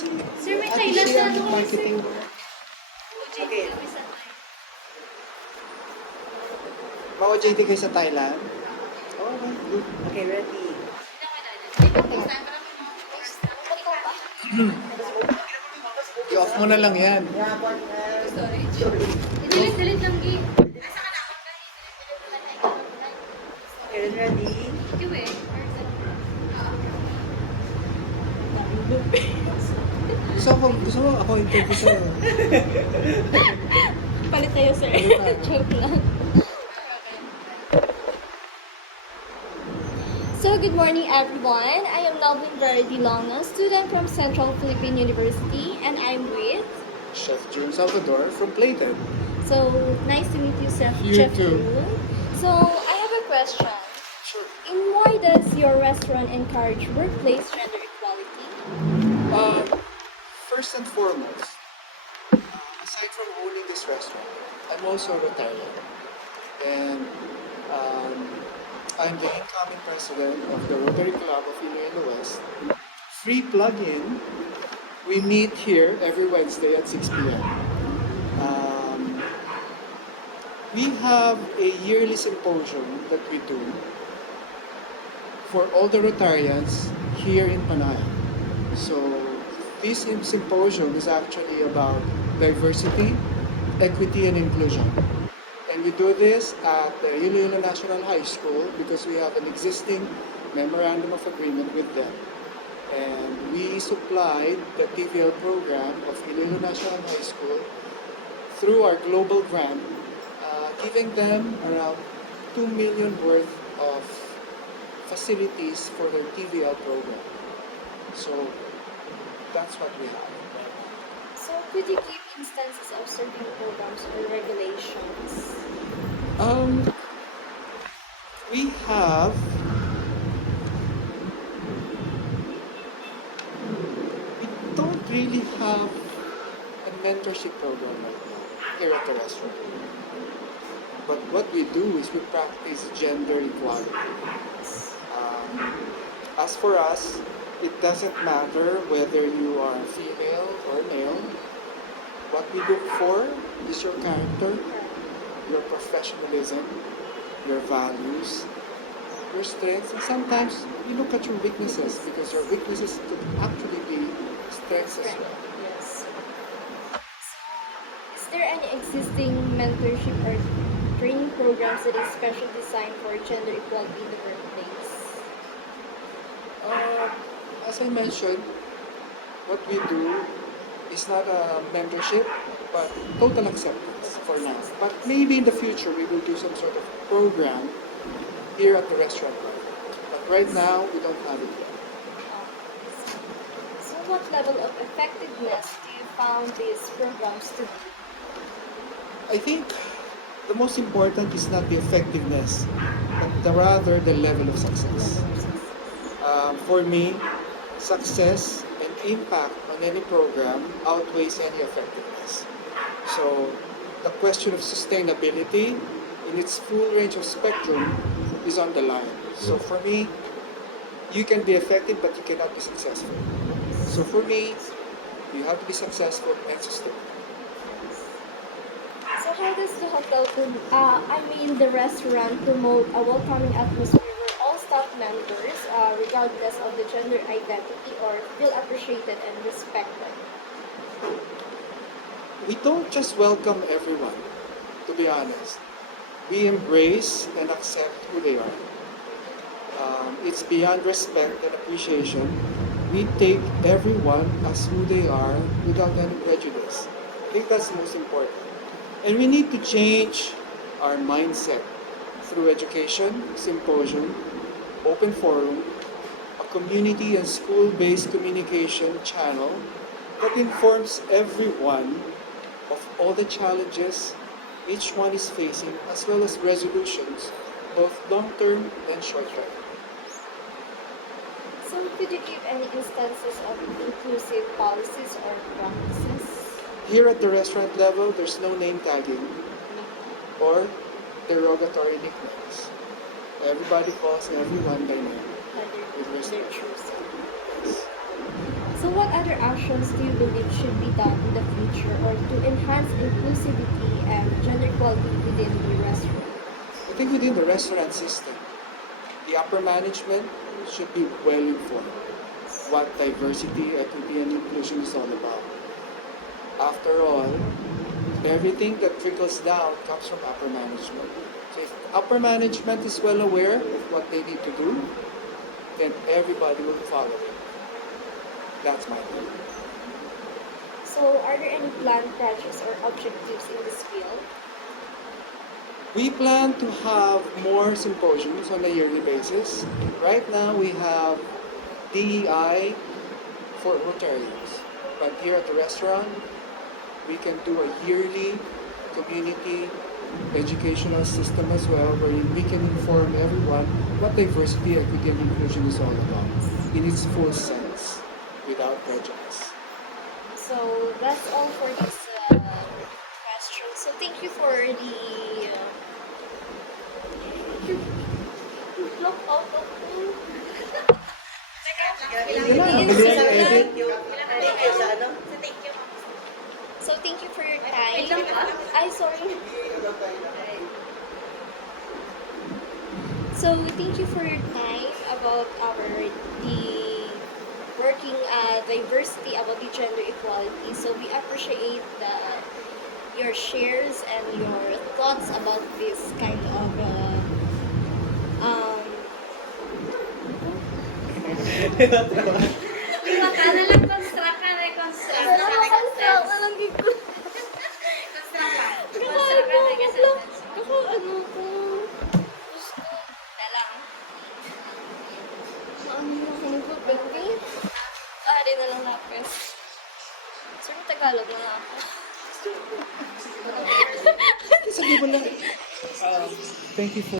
Sir, may Ate Thailand siya na ang ano kami, sir. marketing. Okay. Mag-OJT kayo sa Thailand? Oh, good. Okay, ready. I-off mo na lang yan. Yeah, partner. Delete lang, Gi. Okay, ready. Gusto mo ako interview sa'yo. Palit tayo, sir. Joke lang. So, good morning, everyone. I am Melvin Verdi Longa, student from Central Philippine University, and I'm with... Chef June Salvador from Clayton. So, nice to meet you, Chef You Chef too. June. So, I have a question. Sure. In why does your restaurant encourage workplace gender equality? First and foremost, aside from owning this restaurant, I'm also a Rotarian. And I'm the incoming president of the Rotary Club of Iloilo West. Free plug-in. We meet here every Wednesday at 6 p.m. We have a yearly symposium that we do for all the Rotarians here in Panay. So this symposium is actually about diversity, equity, and inclusion. And we do this at the Iloilo National High School because we have an existing memorandum of agreement with them. And we supplied the TVL program of Iloilo National High School through our global grant, giving them around 2 million worth of facilities for their TVL program. So that's what we have. So, could you give instances of certain programs or regulations? We have we don't really have a mentorship program right now here at the restaurant. But what we do is we practice gender equality. As for us, it doesn't matter whether you are female or male. What we look for is your character, your professionalism, your values, your strengths, and sometimes we look at your weaknesses because your weaknesses could actually be strengths as well. Yes. Is there any existing mentorship or training programs that is specially designed for gender equality in the workplace? As I mentioned, what we do is not a membership, but total acceptance for now. But maybe in the future we will do some sort of program here at the restaurant. But right now we don't have it yet. So, what level of effectiveness do you found these programs to be? I think the most important is not the effectiveness, but rather the level of success. For me, success and impact on any program outweighs any effectiveness. So the question of sustainability in its full range of spectrum is on the line. So for me, you can be effective but you cannot be successful. So for me, you have to be successful and sustainable. So, how does the the restaurant promote a welcoming atmosphere where all staff members, regardless of the gender identity, or feel appreciated and respected? We don't just welcome everyone, to be honest. We embrace and accept who they are. It's beyond respect and appreciation. We take everyone as who they are without any prejudice. I think that's the most important. And we need to change our mindset through education, symposium, open forum, a community and school-based communication channel that informs everyone of all the challenges each one is facing, as well as resolutions, both long-term and short-term. So, could you give any instances of inclusive policies or practices? Here at the restaurant level, there's no name tagging or derogatory nicknames. Everybody calls everyone by name with respect. So, what other actions do you believe should be done in the future or to enhance inclusivity and gender equality within the restaurant? I think within the restaurant system, the upper management should be well informed what diversity, equity, and inclusion is all about. After all, everything that trickles down comes from upper management. So if upper management is well aware of what they need to do, then everybody will follow it. That's my opinion. So, are there any planned projects or objectives in this field? We plan to have more symposiums on a yearly basis. Right now, we have DEI for Rotarians. But here at the restaurant, we can do a yearly community educational system as well, where we can inform everyone what diversity, equity, and inclusion is all about in its full sense, without prejudice. So, that's all for this question. So, thank you for the look out of So, thank you for your time. Ay, sorry. So, thank you for your time about the working diversity about the gender equality. So, we appreciate your shares and your thoughts about this kind of Ari na lang napes. Sir, Tagalog na lang ako. Sabi mo lang, thank you for